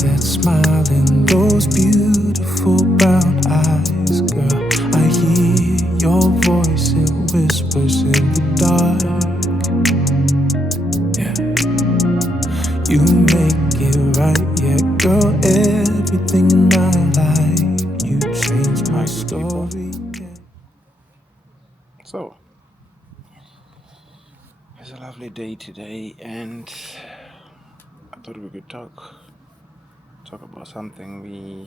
that smile in those beautiful brown eyes, girl. I hear your voice, it whispers in the dark. Yeah, you make it right, yeah, girl. Everything in my life, you changed my story. So, it's a lovely day today, and I thought we could talk about something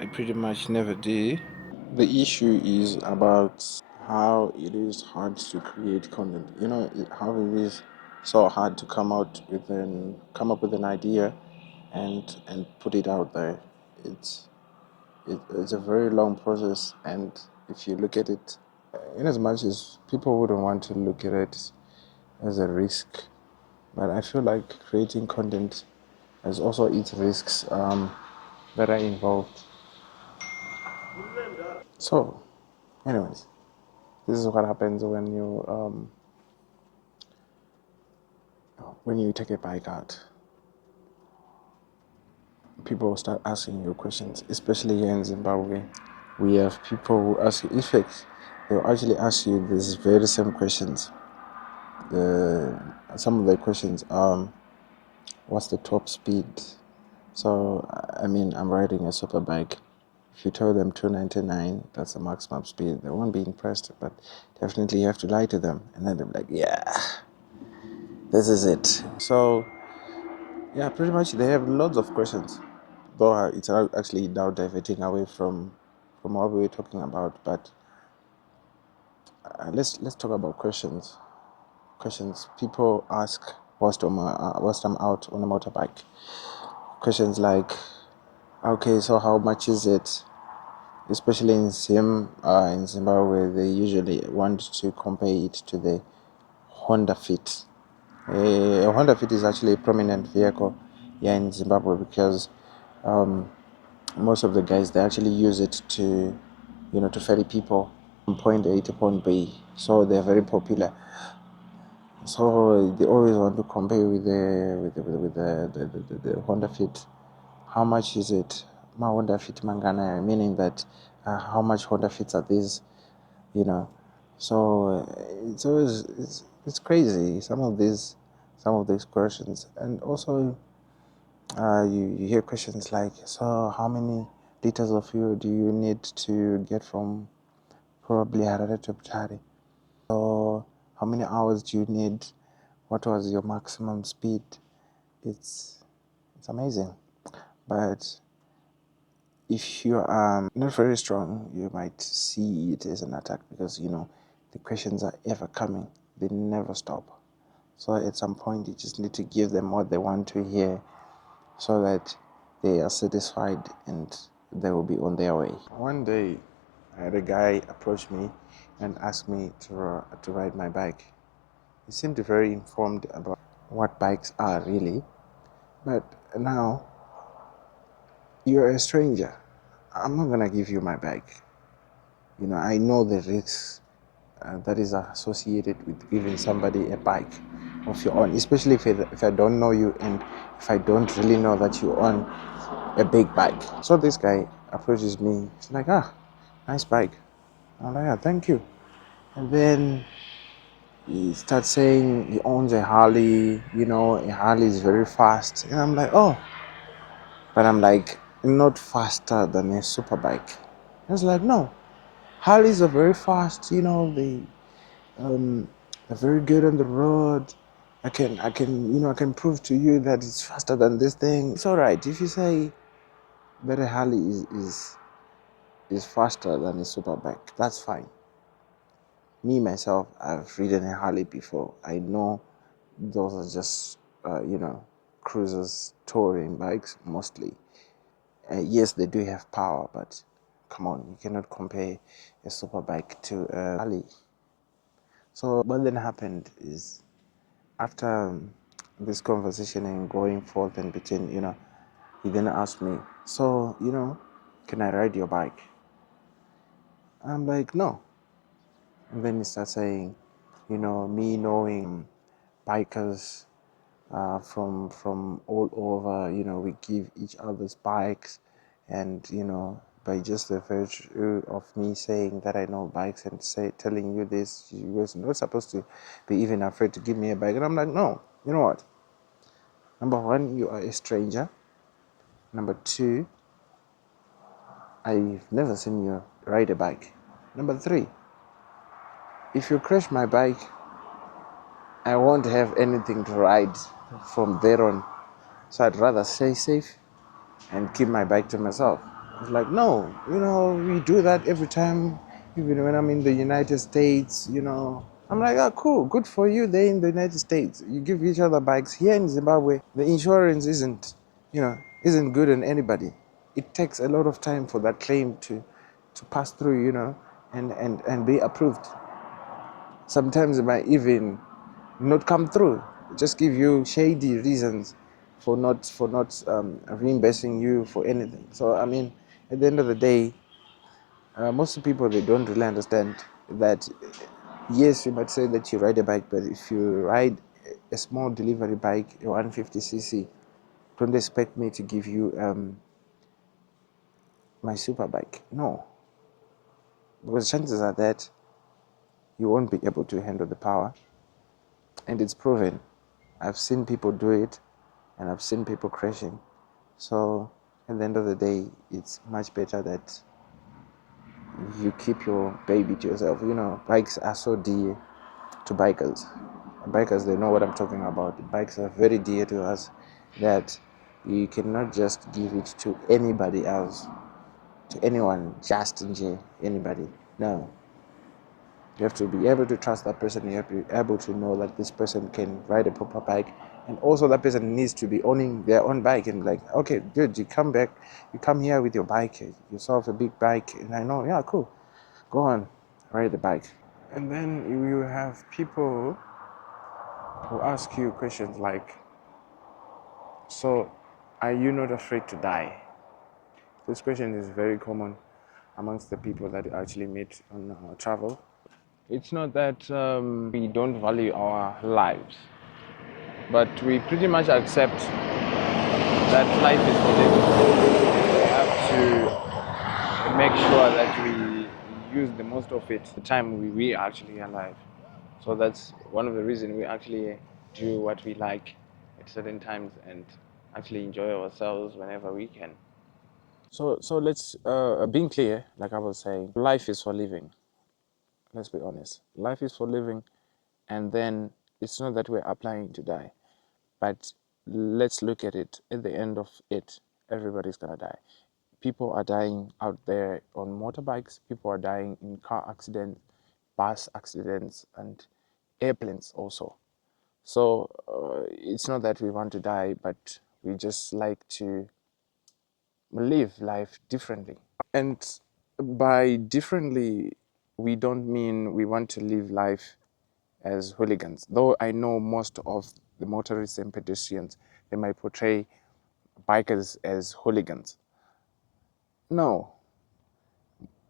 I pretty much never do. The issue is about how it is hard to create content. How it is so hard to come up with an idea and put it out there. It's a very long process, and if you look at it, in as much as people wouldn't want to look at it as a risk, but I feel like creating content has also its risks that are involved. So, anyways, this is what happens when you take a bike out. People start asking you questions, especially here in Zimbabwe. We have people who ask you, in fact, they'll actually ask you these very same questions. Some of the questions, what's the top speed? So, I mean, I'm riding a super bike. If you tell them 299, that's the maximum speed, they won't be impressed, but definitely you have to lie to them. And then they're like, yeah, this is it. So, yeah, pretty much they have lots of questions. Though it's actually now diverting away from what we were talking about. But let's talk about questions. Questions people ask whilst I'm out on a motorbike. Questions like, okay, so how much is it? Especially in Zimbabwe, they usually want to compare it to the Honda Fit. A Honda Fit is actually a prominent vehicle here in Zimbabwe because most of the guys, they actually use it to ferry people from point A to point B. So they're very popular. So they always want to compare with the Honda Fit. How much is it? My Honda Fit Mangana, meaning that how much Honda Fits are these? you know so it's crazy, some of these questions. And also you hear questions like, so how many liters of fuel do you need to get from probably Harare to Butare? So how many hours do you need? What was your maximum speed? It's amazing. But if you are not very strong, you might see it as an attack because the questions are ever coming, they never stop. So at some point, you just need to give them what they want to hear so that they are satisfied and they will be on their way. One day, I had a guy approach me and ask me to ride my bike. He seemed very informed about what bikes are really, but now you're a stranger. I'm not gonna give you my bike. I know the risks that is associated with giving somebody a bike of your own, especially if I don't know you and if I don't really know that you own a big bike. So this guy approaches me. He's like, nice bike. I'm like, yeah, thank you. And then he starts saying he owns a Harley. A Harley is very fast. And I'm like, oh. But I'm like, not faster than a super bike. I was like, no. Harleys are very fast. They're very good on the road. I can prove to you that it's faster than this thing. It's all right if you say that a Harley is faster than a super bike. That's fine. Me myself, I've ridden a Harley before. I know those are just cruisers, touring bikes mostly. Yes, they do have power, but come on, you cannot compare a super bike to a Harley. So what then happened is, after this conversation and going forth and between, he then asked me, so, can I ride your bike? I'm like, no. And then he starts saying, me knowing bikers from all over, we give each other's bikes, and by just the virtue of me saying that I know bikes and telling you this, you was not supposed to be even afraid to give me a bike. And I'm like, no, you know what? Number one, you are a stranger. Number two, I've never seen you ride a bike. Number three, if you crash my bike, I won't have anything to ride from there on. So I'd rather stay safe and keep my bike to myself. It's like, no, we do that every time, even when I'm in the United States. I'm like, oh, cool, good for you there in the United States. You give each other bikes. Here in Zimbabwe, the insurance isn't good on anybody. It takes a lot of time for that claim to pass through, and be approved. Sometimes it might even not come through. Just give you shady reasons for not reimbursing you for anything. So I mean, at the end of the day, most people, they don't really understand that. Yes, you might say that you ride a bike, but if you ride a small delivery bike, a 150cc, don't expect me to give you my super bike. No, because chances are that you won't be able to handle the power, and it's proven. I've seen people do it, and I've seen people crashing. So at the end of the day, it's much better that you keep your baby to yourself. Bikes are so dear to bikers. Bikers, they know what I'm talking about. Bikes are very dear to us, that you cannot just give it to anybody else, to anyone, just in anybody. No. You have to be able to trust that person. You have to be able to know that this person can ride a proper bike. And also that person needs to be owning their own bike and like, okay, good, you come back, you come here with your bike, yourself a big bike, and I know, yeah, cool, go on, ride the bike. And then you have people who ask you questions like, so are you not afraid to die? This question is very common amongst the people that you actually meet on travel. It's not that we don't value our lives, but we pretty much accept that life is for living. We have to make sure that we use the most of it the time we are actually alive. So that's one of the reasons we actually do what we like at certain times and actually enjoy ourselves whenever we can. So let's, being clear, like I was saying, life is for living. Let's be honest. Life is for living, and then it's not that we're applying to die, but let's look at it. At the end of it, everybody's gonna die. People are dying out there on motorbikes. People are dying in car accidents, bus accidents, and airplanes also. So it's not that we want to die, but we just like to live life differently. And by differently, we don't mean we want to live life as hooligans. Though I know most of the motorists and pedestrians, they might portray bikers as hooligans. No.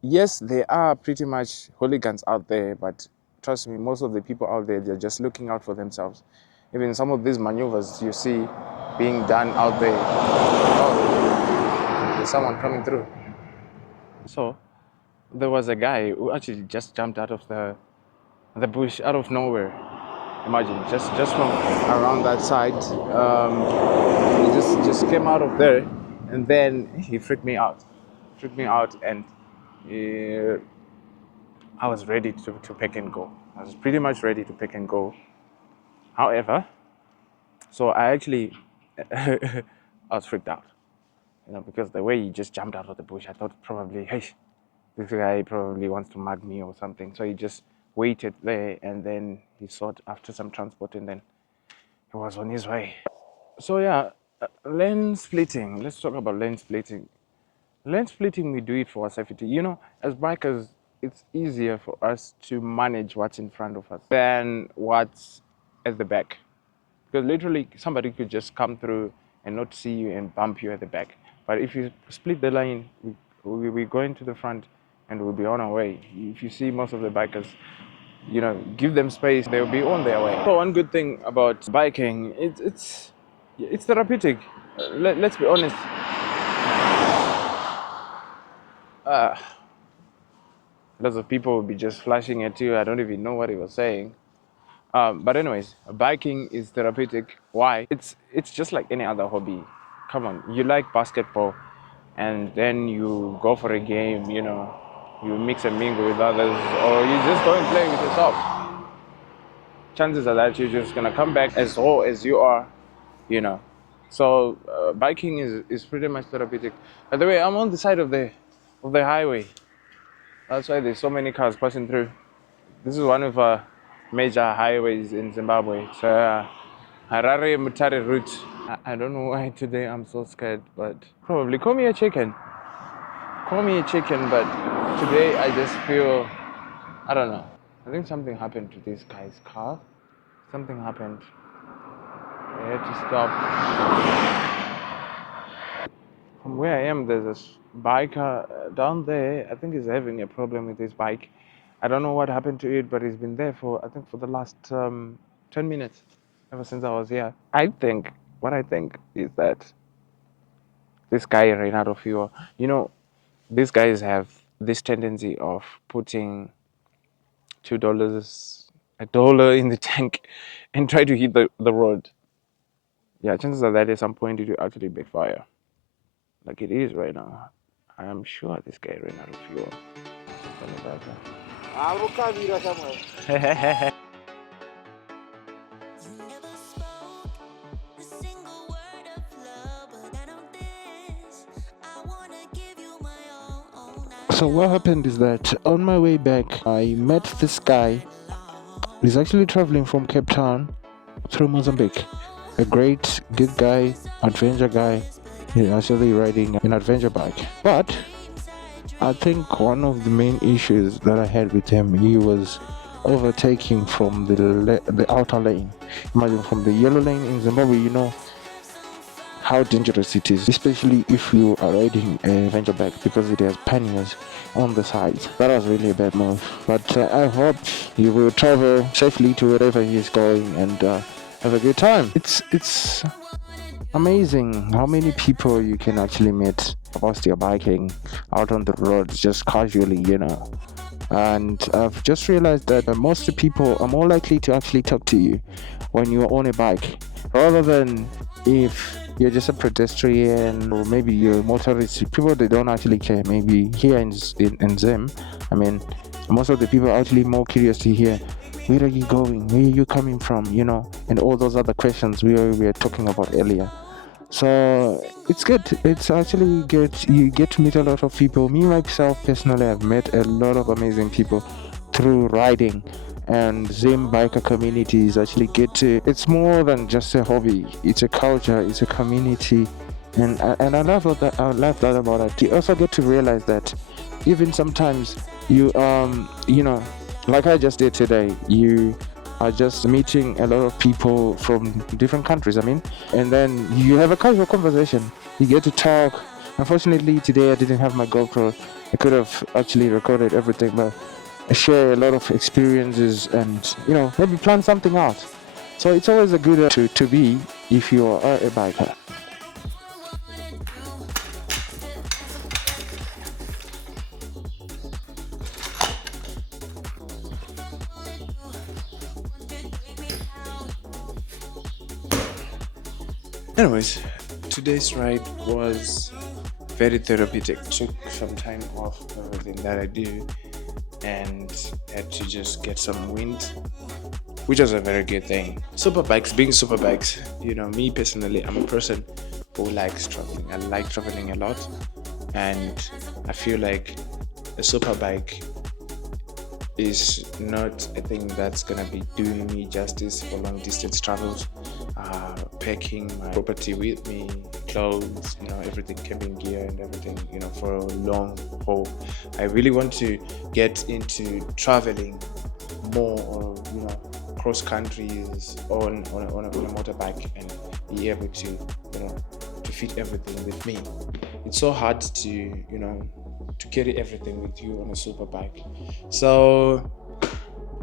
Yes, there are pretty much hooligans out there, but trust me, most of the people out there, they're just looking out for themselves. Even some of these maneuvers you see being done out there, oh, there's someone coming through. So there was a guy who actually just jumped out of the bush out of nowhere. Imagine, just from around that side, he just came out of there, and then he freaked me out, and I was ready to pick and go. I was pretty much ready to pick and go. However, so I actually, I was freaked out, because the way he just jumped out of the bush, I thought probably, hey, this guy probably wants to mug me or something. So he just waited there, and then he sought after some transport, and then he was on his way. So yeah, lane splitting. Let's talk about lane splitting. Lane splitting, we do it for our safety. As bikers, it's easier for us to manage what's in front of us than what's at the back. Because literally somebody could just come through and not see you and bump you at the back. But if you split the line, we go into the front and we'll be on our way. If you see most of the bikers, give them space, they'll be on their way. So one good thing about biking, it's therapeutic. let's be honest. Lots of people will be just flashing at you. I don't even know what he was saying. But anyways, biking is therapeutic. Why? It's just like any other hobby. Come on, you like basketball, and then you go for a game. You mix and mingle with others, or you just go and play with yourself. Chances are that you're just gonna come back as whole as you are. You know. So biking is pretty much therapeutic. By the way, I'm on the side of the highway. That's why there's so many cars passing through. This is one of major highways in Zimbabwe. It's Harare Mutare route. I don't know why today I'm so scared, but probably call me a chicken. Call me a chicken, but today I just feel, I don't know. I think something happened to this guy's car. Something happened. I had to stop. From where I am, there's a biker down there. I think he's having a problem with his bike. I don't know what happened to it, but it's been there for, I think, for the last 10 minutes, ever since I was here. What I think is that this guy ran out of fuel. These guys have this tendency of putting $2, a dollar in the tank and try to hit the road. Yeah, chances are that at some point it will actually backfire. Like it is right now. I am sure this guy ran out of fuel. So what happened is that on my way back, I met this guy. He's actually traveling from Cape Town through Mozambique. A great, good guy, adventure guy. He's actually riding an adventure bike. But I think one of the main issues that I had with him, he was overtaking from the outer lane. Imagine from the yellow lane in Zimbabwe, how dangerous it is, especially if you are riding a adventure bike because it has panniers on the sides. That was really a bad move. But I hope you will travel safely to wherever he is going and have a good time. It's amazing how many people you can actually meet whilst you're biking out on the road just casually, And I've just realized that most people are more likely to actually talk to you when you're on a bike rather than if you're just a pedestrian or maybe you're a motorist. People, they don't actually care. Maybe here in Zim, I mean, most of the people are actually more curious to hear, where are you going? Where are you coming from? And all those other questions we were talking about earlier. So it's good. It's actually good. You get to meet a lot of people. Me, myself, personally, I've met a lot of amazing people through riding. And Zim biker community is actually good too. It's more than just a hobby. It's a culture. It's a community. And I love that. I love that about it. You also get to realize that even sometimes you like I just did today, you are just meeting a lot of people from different countries, and then you have a casual conversation. You get to talk. Unfortunately, today I didn't have my GoPro. I could have actually recorded everything, but I share a lot of experiences and, maybe plan something out. So it's always a good to be if you are a biker. Anyways, today's ride was very therapeutic. Took some time off everything that I do and had to just get some wind, which was a very good thing. Superbikes, being superbikes, me personally, I'm a person who likes traveling. I like traveling a lot, and I feel like a superbike is not a thing that's gonna be doing me justice for long distance travels. Packing my property with me, clothes, everything, camping gear and everything, for a long haul. I really want to get into traveling more, or cross countries on a motorbike and be able to to fit everything with me. It's so hard to to carry everything with you on a super bike. So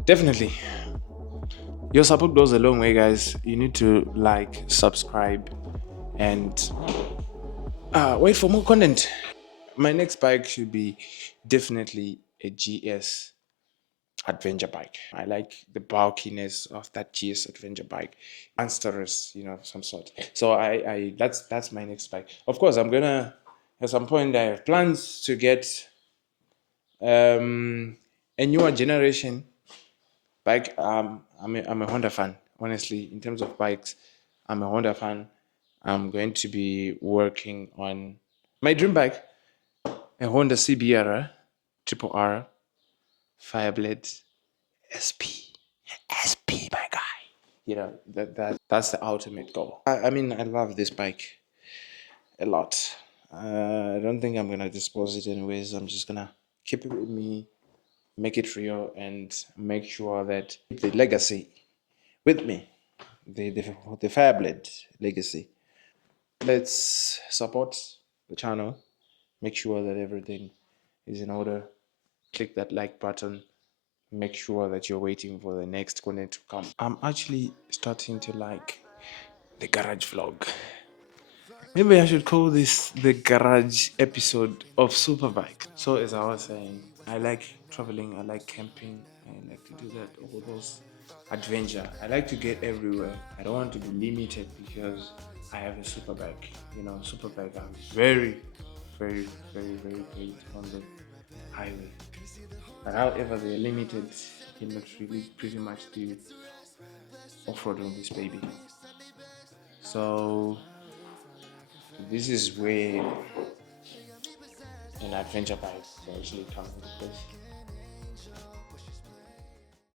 definitely your support goes a long way, guys. You need to like, subscribe, and wait for more content. My next bike should be definitely a GS adventure bike. I like the bulkiness of that GS adventure bike, monstrous, some sort. So I that's my next bike. Of course, I'm gonna at some point I have plans to get a newer generation bike. I'm a Honda fan. Honestly, in terms of bikes, I'm a Honda fan. I'm going to be working on my dream bike, a Honda CBR, Triple R, Fireblade, SP, SP, my guy. That's the ultimate goal. I mean, I love this bike a lot. I don't think I'm gonna dispose it anyways. I'm just gonna keep it with me, make it real, and make sure that keep the legacy with me. The Fireblade legacy. Let's support the channel. Make sure that everything is in order. Click that like button. Make sure that you're waiting for the next content to come. I'm actually starting to like the garage vlog. Maybe I should call this the garage episode of Superbike. So as I was saying, I like traveling, I like camping, I like to do that, all those adventure. I like to get everywhere. I don't want to be limited because I have a Superbike. Superbike are very, very, very, very great on the highway. But however, they're limited. You cannot really pretty much do off-road on this baby. So this is where an adventure bike actually come into place.